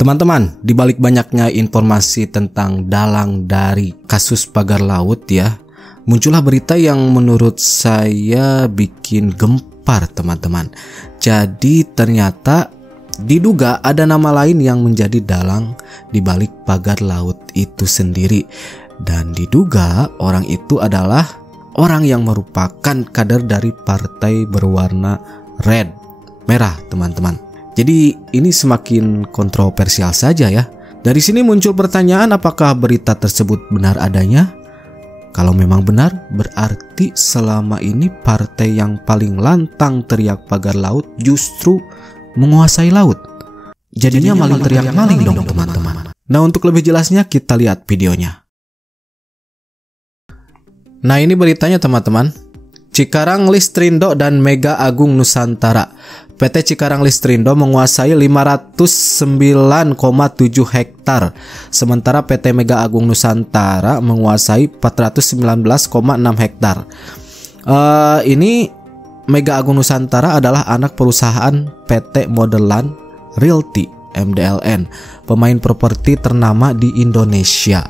Teman-teman, di balik banyaknya informasi tentang dalang dari kasus pagar laut ya, muncullah berita yang menurut saya bikin gempar teman-teman. Jadi ternyata diduga ada nama lain yang menjadi dalang di balik pagar laut itu sendiri. Dan diduga orang itu adalah orang yang merupakan kader dari partai berwarna red, merah teman-teman. Jadi ini semakin kontroversial saja ya. Dari sini muncul pertanyaan, apakah berita tersebut benar adanya? Kalau memang benar, berarti selama ini partai yang paling lantang teriak pagar laut justru menguasai laut. Jadinya maling teriak maling dong teman-teman. Nah, untuk lebih jelasnya kita lihat videonya. Nah, ini beritanya teman-teman. Cikarang Listrindo dan Mega Agung Nusantara. PT Cikarang Listrindo menguasai 509,7 hektar, sementara PT Mega Agung Nusantara menguasai 419,6 hektar. Ini Mega Agung Nusantara adalah anak perusahaan PT Modelan Realty (MDLN), pemain properti ternama di Indonesia.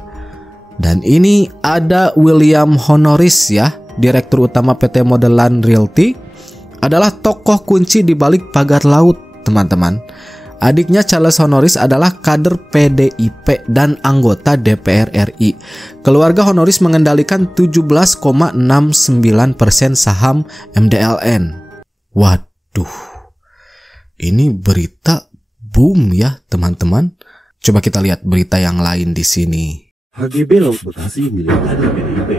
Dan ini ada William Honoris ya, Direktur Utama PT Modelan Realty, adalah tokoh kunci di balik pagar laut, teman-teman. Adiknya Charles Honoris adalah kader PDIP dan anggota DPR RI. Keluarga Honoris mengendalikan 17,69% saham MDLN. Waduh, ini berita boom ya, teman-teman. Coba kita lihat berita yang lain di sini. HGB Laut Bekasi milik kader PDIP.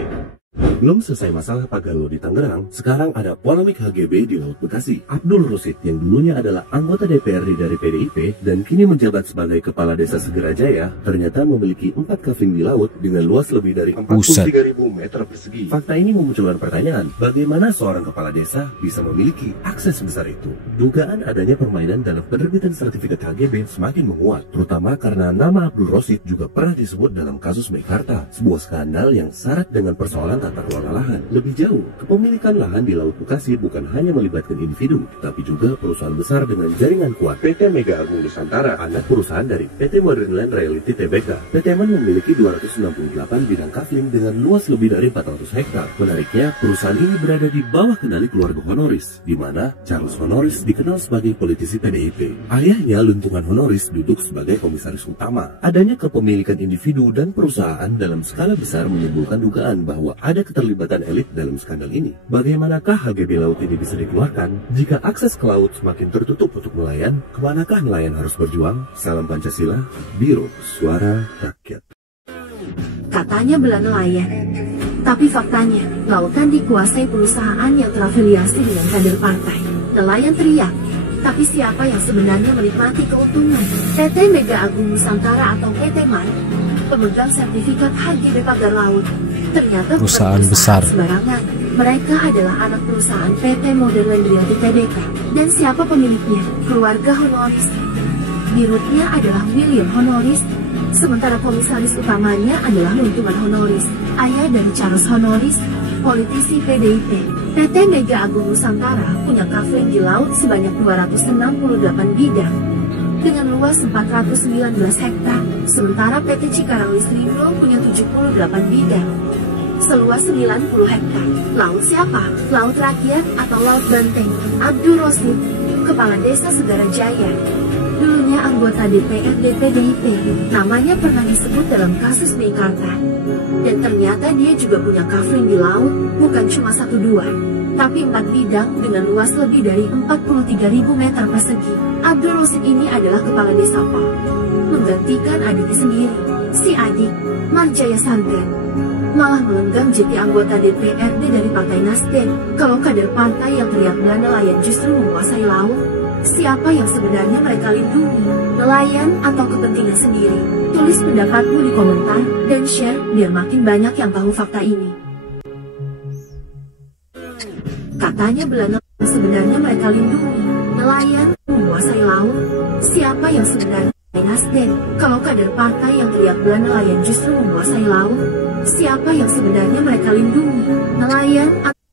Belum selesai masalah pagar laut di Tangerang, sekarang ada polemik HGB di Laut Bekasi. Abdul Rosid yang dulunya adalah anggota DPRD dari PDIP dan kini menjabat sebagai Kepala Desa Segerajaya, ternyata memiliki 4 kafling di laut dengan luas lebih dari 43.000 meter persegi. Fakta ini memunculkan pertanyaan, bagaimana seorang kepala desa bisa memiliki akses besar itu? Dugaan adanya permainan dalam penerbitan sertifikat HGB semakin menguat, terutama karena nama Abdul Rosid juga pernah disebut dalam kasus Meikarta, sebuah skandal yang syarat dengan persoalan tata kelola lahan. Lebih jauh, kepemilikan lahan di Laut Bekasi bukan hanya melibatkan individu, tapi juga perusahaan besar dengan jaringan kuat. PT Mega Agung Nusantara, anak perusahaan dari PT Modelan Realty Tbk. PT MAN memiliki 268 bidang kafling dengan luas lebih dari 400 hektar. Menariknya, perusahaan ini berada di bawah kendali keluarga Honoris, di mana Charles Honoris dikenal sebagai politisi PDIP. Ayahnya, Luntungan Honoris, duduk sebagai komisaris utama. Adanya kepemilikan individu dan perusahaan dalam skala besar menimbulkan dugaan bahwa ada keterlibatan elit dalam skandal ini. Bagaimanakah HGB laut ini bisa dikeluarkan? Jika akses ke laut semakin tertutup untuk nelayan, kemanakah nelayan harus berjuang? Salam Pancasila, Biro Suara Rakyat. Katanya bela nelayan, tapi faktanya lautan dikuasai perusahaan yang terafiliasi dengan kader partai. Nelayan teriak, tapi siapa yang sebenarnya menikmati keuntungan? PT Mega Agung Nusantara atau PT MAN, pemegang sertifikat HGB pagar laut, ternyata perusahaan besar sembarangan. Mereka adalah anak perusahaan PT Modelan Realty Tbk. Dan siapa pemiliknya? Keluarga Honoris. Dirutnya adalah William Honoris, sementara komisaris utamanya adalah Luntungan Honoris, ayah dari Charles Honoris, politisi PDIP. PT Mega Agung Nusantara punya kafling di laut sebanyak 268 bidang dengan luas 419 hektar, sementara PT Cikarang Listrindo punya 78 bidang seluas 90 hektar. Laut siapa? Laut rakyat atau laut banteng? Abdul Rosid, Kepala Desa Segerajaya, dulunya anggota DPRD PDIP, namanya pernah disebut dalam kasus Meikarta. Dan ternyata dia juga punya kafling di laut, bukan cuma 1-2, tapi 4 bidang dengan luas lebih dari 43.000 meter persegi. Abdul Rosid ini adalah kepala desa Pol, menggantikan adiknya sendiri. Si adik, Marjaya Sargan, malah melenggang jadi anggota DPRD dari Partai Nasdem. Kalau kader partai yang teriak bela nelayan justru menguasai laut, siapa yang sebenarnya mereka lindungi? Nelayan atau kepentingan sendiri? Tulis pendapatmu di komentar dan share biar makin banyak yang tahu fakta ini. Katanya bela nelayan, sebenarnya mereka lindungi. Nelayan menguasai laut, siapa yang sebenarnya Nasdem? Kalau kader partai yang teriak bela nelayan justru menguasai laut, siapa yang sebenarnya mereka lindungi? Nelayan.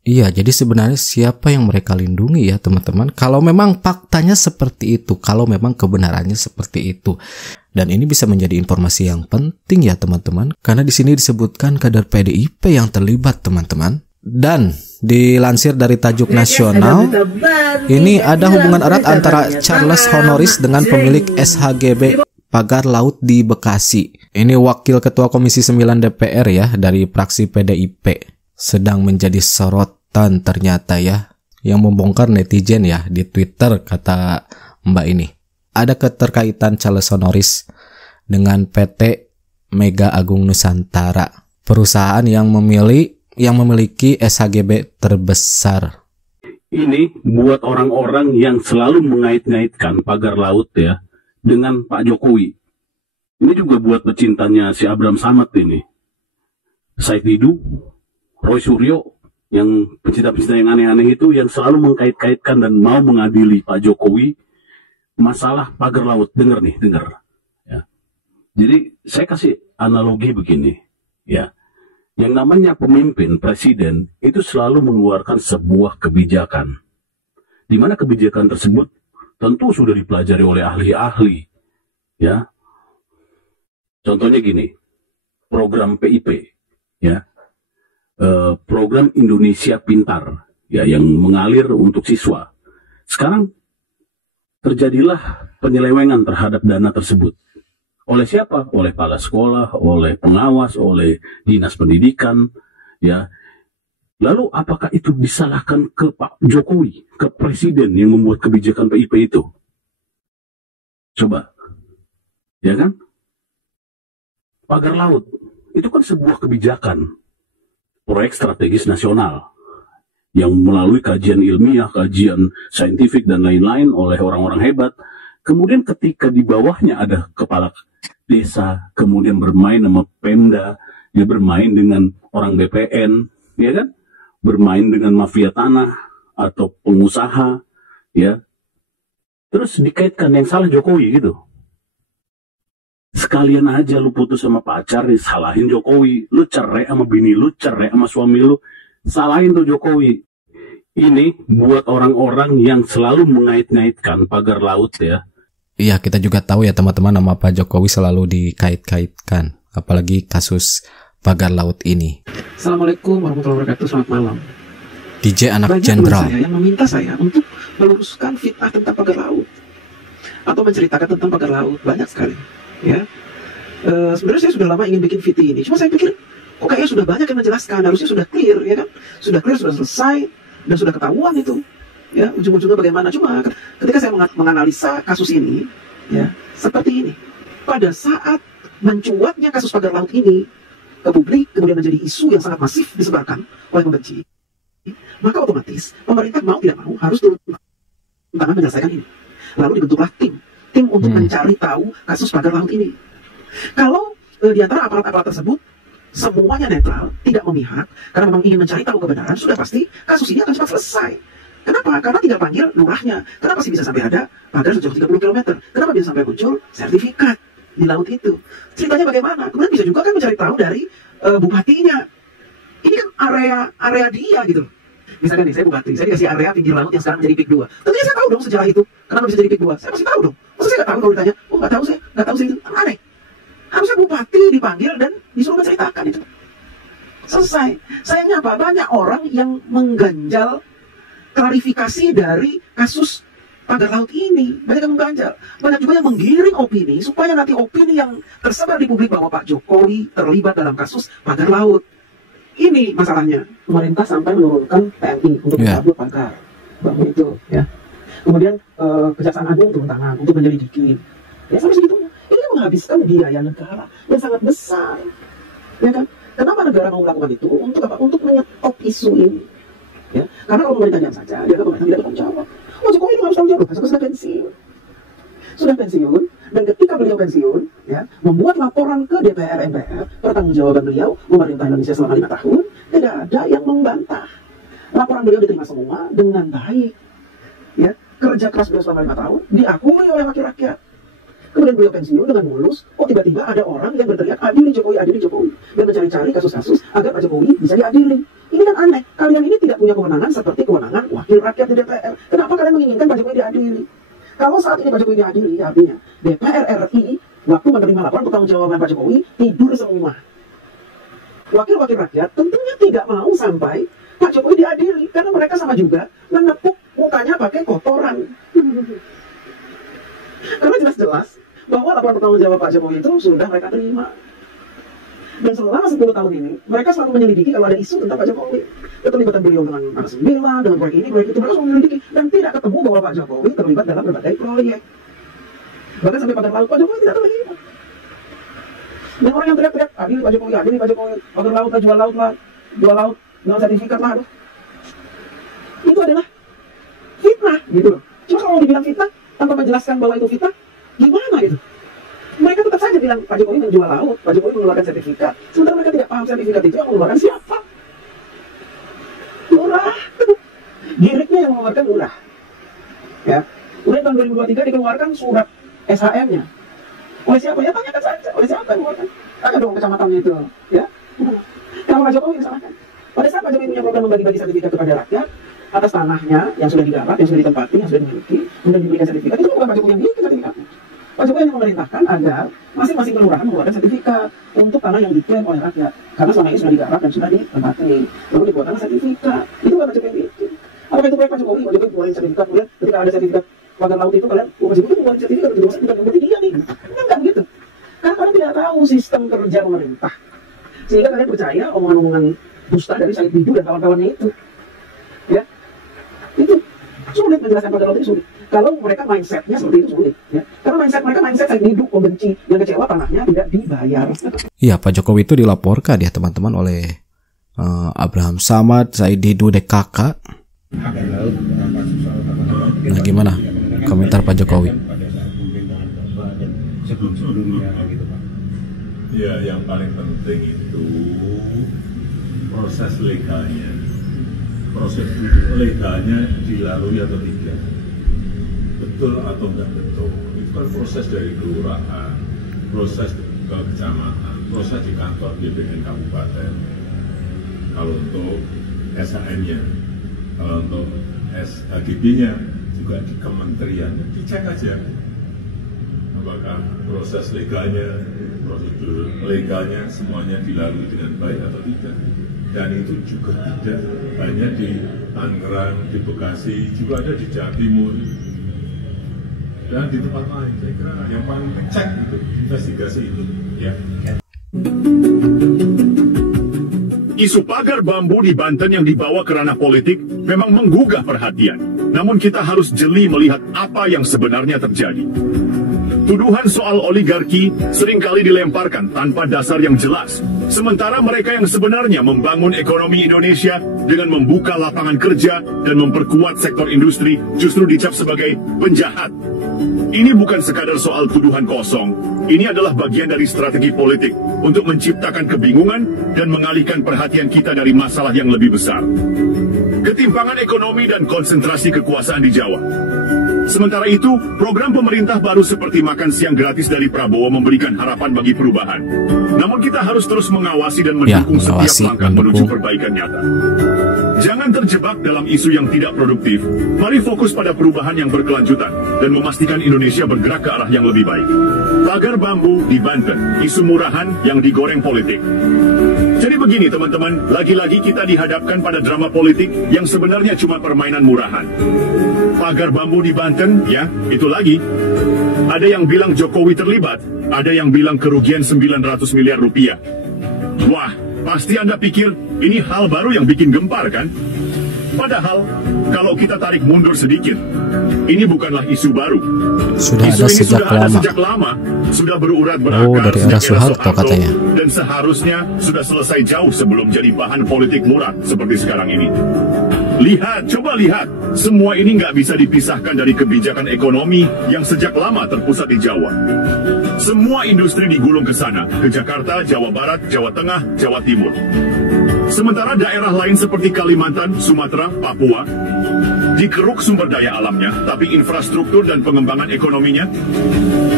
Iya, jadi sebenarnya siapa yang mereka lindungi ya teman-teman? Kalau memang faktanya seperti itu, kalau memang kebenarannya seperti itu. Dan ini bisa menjadi informasi yang penting ya teman-teman, karena di sini disebutkan kader PDIP yang terlibat teman-teman. Dan dilansir dari tajuk nasional, ini ada hubungan erat antara Charles Honoris dengan pemilik SHGB Pagar Laut di Bekasi. Ini Wakil Ketua Komisi 9 DPR ya dari fraksi PDIP. Sedang menjadi sorotan ternyata ya, yang membongkar netizen ya di Twitter, kata Mbak ini. Ada keterkaitan Charles Honoris dengan PT Mega Agung Nusantara, perusahaan yang memiliki SHGB terbesar. Ini buat orang-orang yang selalu mengait-ngaitkan pagar laut ya dengan Pak Jokowi. Ini juga buat pecintanya si Abraham Samad ini. Said Didu, Roy Suryo, yang pecinta-pecinta yang aneh-aneh itu, yang selalu mengkait-kaitkan dan mau mengadili Pak Jokowi masalah pagar laut. Dengar nih, dengar. Ya. Jadi saya kasih analogi begini, ya. Yang namanya pemimpin, presiden, itu selalu mengeluarkan sebuah kebijakan. Di mana kebijakan tersebut tentu sudah dipelajari oleh ahli-ahli, ya. Contohnya gini, program PIP, ya. Program Indonesia Pintar ya, yang mengalir untuk siswa. Sekarang terjadilah penyelewengan terhadap dana tersebut. Oleh siapa? Oleh kepala sekolah, oleh pengawas, oleh dinas pendidikan ya. Lalu apakah itu disalahkan ke Pak Jokowi, ke presiden yang membuat kebijakan PIP itu? Coba. Ya kan? Pagar laut itu kan sebuah kebijakan, proyek strategis nasional yang melalui kajian ilmiah, kajian saintifik dan lain-lain oleh orang-orang hebat. Kemudian ketika di bawahnya ada kepala desa, kemudian bermain sama Pemda, dia bermain dengan orang BPN, ya kan? Bermain dengan mafia tanah atau pengusaha, ya. Terus dikaitkan yang salah Jokowi gitu. Sekalian aja lu putus sama pacar, disalahin Jokowi. Lu cerai sama bini lu, cerai sama suami lu, salahin tuh Jokowi. Ini buat orang-orang yang selalu mengait-ngaitkan pagar laut ya. Iya, kita juga tahu ya teman-teman, nama Pak Jokowi selalu dikait-kaitkan. Apalagi kasus pagar laut ini. Assalamualaikum warahmatullahi wabarakatuh, selamat malam. DJ anak jenderal. Banyak yang meminta saya untuk meluruskan fitnah tentang pagar laut. Atau menceritakan tentang pagar laut, banyak sekali. Ya, sebenarnya saya sudah lama ingin bikin VT ini. Cuma saya pikir, kok kayaknya sudah banyak yang menjelaskan, harusnya sudah clear, ya kan? Sudah clear, sudah selesai, dan sudah ketahuan itu. Ya, ujung-ujungnya bagaimana? Cuma ketika saya menganalisa kasus ini, ya, seperti ini. Pada saat mencuatnya kasus pagar laut ini ke publik, kemudian menjadi isu yang sangat masif disebarkan oleh pembenci, maka otomatis pemerintah mau tidak mau harus turun tangan menyelesaikan ini. Lalu dibentuklah tim untuk mencari tahu kasus pagar laut ini. Kalau di antara aparat-aparat tersebut semuanya netral, tidak memihak, karena memang ingin mencari tahu kebenaran, sudah pasti kasus ini akan cepat selesai. Kenapa? Karena tinggal panggil lurahnya. Kenapa sih bisa sampai ada pagar sejauh 30 km? Kenapa bisa sampai muncul sertifikat di laut itu? Ceritanya bagaimana? Kemudian bisa juga kan mencari tahu dari bupatinya. Ini kan area dia gitu. Misalkan nih, saya bupati, saya dikasih area pinggir laut yang sekarang menjadi PIK 2. Tentunya saya tahu dong sejarah itu. Kenapa bisa jadi PIK 2? Saya pasti tahu dong. Masa saya nggak tahu kalau ditanya? Oh, nggak tahu sih. Aneh. Harusnya bupati dipanggil dan disuruh menceritakan itu. Selesai. Sayangnya apa? Banyak orang yang mengganjal klarifikasi dari kasus pagar laut ini. Banyak yang mengganjal. Banyak juga yang menggiring opini supaya nanti opini yang tersebar di publik bahwa Pak Jokowi terlibat dalam kasus pagar laut. Ini masalahnya. Pemerintah sampai menurunkan TNI untuk mencabut pagar. Bahwa itu, ya. Kemudian Kejaksaan Agung turun tangan untuk menyelidiki. Ya sampai segitunya. Ini kan menghabiskan biaya negara yang sangat besar. Ya kan? Kenapa negara mau melakukan itu? Untuk apa? Untuk menyetop isu ini. Ya, karena kalau pemerintah diam saja, dia pemerintah tidak bertanggung jawab. Oh, Jokowi itu harus tanggung jawab, sudah pensiun. Sudah pensiun, dan ketika beliau pensiun, ya, membuat laporan ke DPR MPR, pertanggungjawaban beliau memerintah Indonesia selama 5 tahun, tidak ada yang membantah. Laporan beliau diterima semua dengan baik. Ya, kerja keras beliau selama 5 tahun diakui oleh wakil rakyat. Kemudian kemudian beliau pensiun dengan mulus, tiba-tiba ada orang yang berteriak adili Jokowi, dan mencari-cari kasus-kasus agar Pak Jokowi bisa diadili. Ini kan aneh, kalian ini tidak punya kewenangan seperti kewenangan wakil rakyat di DPR. Kenapa kalian menginginkan Pak Jokowi diadili? Kalau saat ini Pak Jokowi diadili, artinya DPR RI waktu menerima laporan pertanggungjawaban Pak Jokowi tidur semua. Wakil-wakil rakyat tentunya tidak mau sampai Pak Jokowi diadili, karena mereka sama juga menepuk mukanya pakai kotoran. Karena jelas-jelas bahwa laporan pertanggungjawaban Pak Jokowi itu sudah mereka terima. Dan selama 10 tahun ini, mereka selalu menyelidiki kalau ada isu tentang Pak Jokowi. Keterlibatan beliau dengan Anas 9, dengan proyek ini, proyek itu, mereka selalu menyelidiki. Dan tidak ketemu bahwa Pak Jokowi terlibat dalam berbagai proyek. Bahkan sampai pagar laut, Pak Jokowi tidak terlibat. Dan orang yang teriak-teriak, adili Pak Jokowi, pagar laut lah, jual laut, dengan sertifikat lah. Itu adalah fitnah, gitu loh. Cuma kalau dibilang fitnah, tanpa menjelaskan bahwa itu fitnah, gimana gitu? Mereka tetap saja bilang Pak Jokowi menjual laut, Pak Jokowi mengeluarkan sertifikat. Sementara mereka tidak paham sertifikat itu yang mengeluarkan siapa? Lurah. Diriknya yang mengeluarkan lurah. Ya. Kemudian tahun 2023 dikeluarkan surat SHM-nya. Oleh siapa? Ya tanyakan saja. Oleh siapa yang mengeluarkan? Tanya dong kecamatannya itu. Ya. Kalau Pak Jokowi misalkan. Pada saat Pak Jokowi punya program membagi-bagi sertifikat kepada rakyat atas tanahnya yang sudah digarap, yang sudah ditempati, yang sudah dimiliki, kemudian diberikan sertifikat, itu bukan Pak Jokowi yang bikin sertifikatnya. Pak Jokowi yang memerintahkan agar masing-masing kelurahan mengeluarkan sertifikat untuk tanah yang diklaim oleh rakyat. Karena selama ini sudah digarap dan sudah ditempati. Lalu dibuatkan sertifikat. Itu bukan Pak Jokowi yang bikin. Apakah itu proyek Pak Jokowi? Pak Jokowi keluarin sertifikat, kemudian ketika ada sertifikat pagar laut itu, kalian, Pak Jokowi keluarin sertifikat, itu bukan berarti dia nih. Enggak begitu. Karena kalian tidak tahu sistem kerja pemerintah. Sehingga kalian percaya omongan-omongan dusta dari Said Didu dan kawan-kawannya itu. Ya. Itu sulit menjelaskan pagar laut itu sulit. Kalau mereka mindsetnya seperti itu sulit, ya. Karena mereka mindset Said Didu, pembenci, yang kecewa tanahnya tidak dibayar. Iya, Pak Jokowi itu dilaporkan ya teman-teman oleh Abraham Samad, Said Didu, DKK. Nah, gimana komentar Pak Jokowi? Sebelum-sebelumnya gitu Pak. Ya, yang paling penting itu proses legalnya. Proses legalnya dilalui atau tidak. Betul atau enggak betul. Itu kan proses dari kelurahan, proses ke kecamatan, proses di kantor BPN kabupaten. Kalau untuk SHM-nya, kalau untuk SHGB-nya juga di kementerian, dicek aja apakah proses legalnya, prosedur legalnya semuanya dilalui dengan baik atau tidak. Dan itu juga tidak hanya di Tangerang, di Bekasi, juga ada di Jawa Timur dan di tempat lain. Saya kira yang paling cek itu investigasi itu, ya. Isu pagar bambu di Banten yang dibawa ke ranah politik memang menggugah perhatian. Namun kita harus jeli melihat apa yang sebenarnya terjadi. Tuduhan soal oligarki seringkali dilemparkan tanpa dasar yang jelas. Sementara mereka yang sebenarnya membangun ekonomi Indonesia dengan membuka lapangan kerja dan memperkuat sektor industri justru dicap sebagai penjahat. Ini bukan sekadar soal tuduhan kosong. Ini adalah bagian dari strategi politik untuk menciptakan kebingungan dan mengalihkan perhatian kita dari masalah yang lebih besar. Ketimpangan ekonomi dan konsentrasi kekuasaan di Jawa. Sementara itu, program pemerintah baru seperti makan siang gratis dari Prabowo memberikan harapan bagi perubahan. Namun kita harus terus mengawasi dan mendukung setiap langkah menuju perbaikan nyata. Jangan terjebak dalam isu yang tidak produktif. Mari fokus pada perubahan yang berkelanjutan dan memastikan Indonesia bergerak ke arah yang lebih baik. Pagar bambu di Banten, isu murahan yang digoreng politik. Jadi begini teman-teman, lagi-lagi kita dihadapkan pada drama politik yang sebenarnya cuma permainan murahan. Pagar bambu di Banten, ya, itu lagi. Ada yang bilang Jokowi terlibat, ada yang bilang kerugian 900 miliar rupiah. Wah, pasti Anda pikir ini hal baru yang bikin gempar kan? Padahal, kalau kita tarik mundur sedikit, ini bukanlah isu baru. Sudah isu ada ini sejak sudah lama. Ada sejak lama, sudah berurat berakar dari era Soeharto katanya. Dan seharusnya sudah selesai jauh sebelum jadi bahan politik murah seperti sekarang ini. Lihat, coba lihat, semua ini nggak bisa dipisahkan dari kebijakan ekonomi yang sejak lama terpusat di Jawa. Semua industri digulung ke sana, ke Jakarta, Jawa Barat, Jawa Tengah, Jawa Timur. Sementara daerah lain seperti Kalimantan, Sumatera, Papua dikeruk sumber daya alamnya, tapi infrastruktur dan pengembangan ekonominya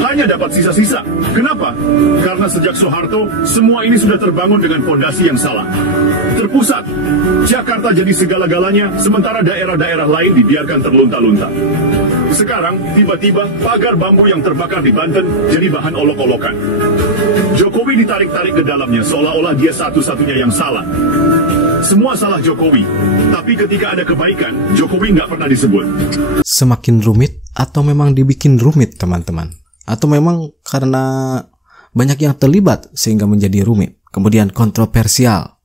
hanya dapat sisa-sisa. Kenapa? Karena sejak Soeharto, semua ini sudah terbangun dengan fondasi yang salah. Terpusat, Jakarta jadi segala-galanya, sementara daerah-daerah lain dibiarkan terlunta-lunta. Sekarang, tiba-tiba, pagar bambu yang terbakar di Banten jadi bahan olok-olokan. Jokowi ditarik-tarik ke dalamnya, seolah-olah dia satu-satunya yang salah. Semua salah Jokowi, tapi ketika ada kebaikan, Jokowi nggak pernah disebut. Semakin rumit atau memang dibikin rumit, teman-teman? Atau memang karena banyak yang terlibat sehingga menjadi rumit, kemudian kontroversial?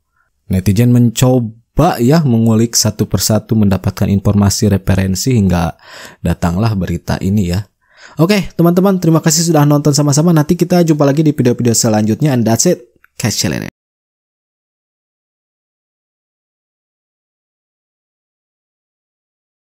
Netizen mencoba ya mengulik satu persatu, mendapatkan informasi referensi hingga datanglah berita ini ya. Oke teman-teman, terima kasih sudah nonton sama-sama. Nanti kita jumpa lagi di video-video selanjutnya, and that's it. Catch you later.